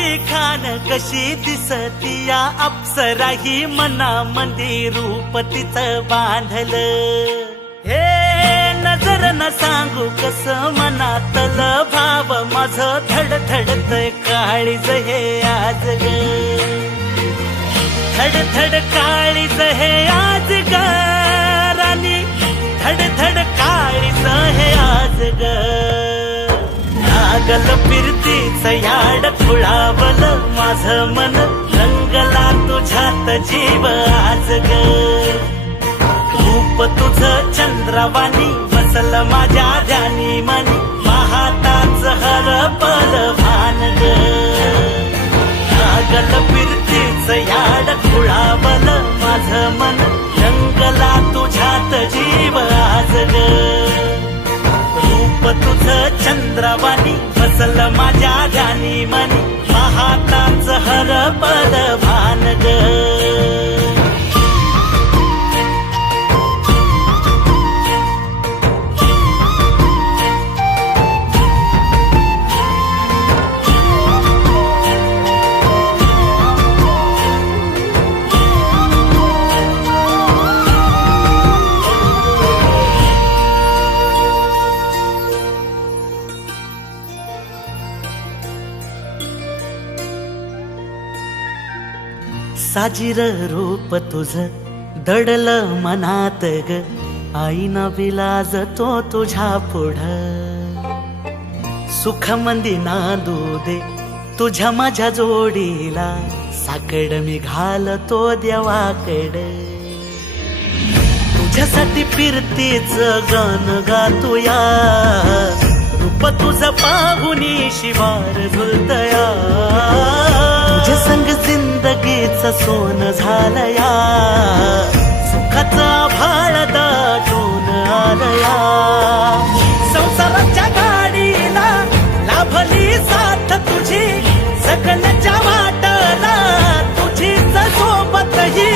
तुझी खान कशी दिसती या अप्सरा ही मनामंदी रूप तिचं बांधलं हे नजर न सांगू कस मनातल भाव माझं धडधडतय काळीज हे आज ग धडधड काळीज हे आज ग राणी धडधड काळीज हे आज ग लागल फिरतीच याड खुळावल माझं मन रंगला तुझ्यात जीव आज ग रूप तुझं चंद्रवाणी बसल माझ्या ध्यानी मनी पाहताच हरपल भान ग लागल फिरतीच याड खुळावल माझं मन रंगला तुझ्यात जीव आज ग रूप तुझं चंद्रवाणी बसल माझ्या ध्यानी मनी पाहताच हरपल भान ग साजीर रूप तुझ दडल मनात ग आईना विलाज तो तुझ्या पुढ सुख मंदी नांदू दे तुझ्या माझ्या जोडीला साकड मी घालतो देवाकड तुझ्यासाठी फिरतीच गान गातोया रूप तुझ पाहुनी शिवार झुलतया तुझ्या संग जिंदगीच सोन झालया सुखाचा भाळ दाटून आलया संसाराच्या गाडीला लाभली साथ तुझी सगळ्याच्या वाटला तुझीच सोबत ही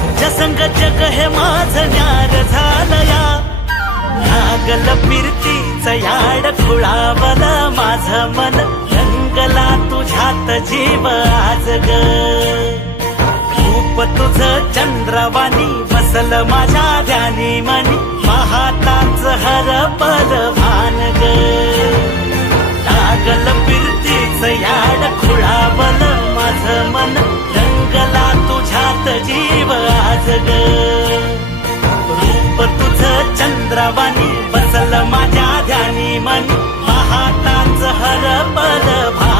तुझ्या संग जग हे माझं न्यार झालया लागल फिरतीच याड खुळावल माझं मन रंगला तुझ्यात जीव आज ग रूप तुझं चंद्रवाणी बसल माझ्या ध्यानी मनी पाहताच हरपल भान ग लागल फिरतीच याड खुळावल माझं मन रंगला तुझ्यात जीव आज ग रूप तुझं चंद्रवाणी बसल माझ्या ध्यानी मनी पाहताच हरपल भान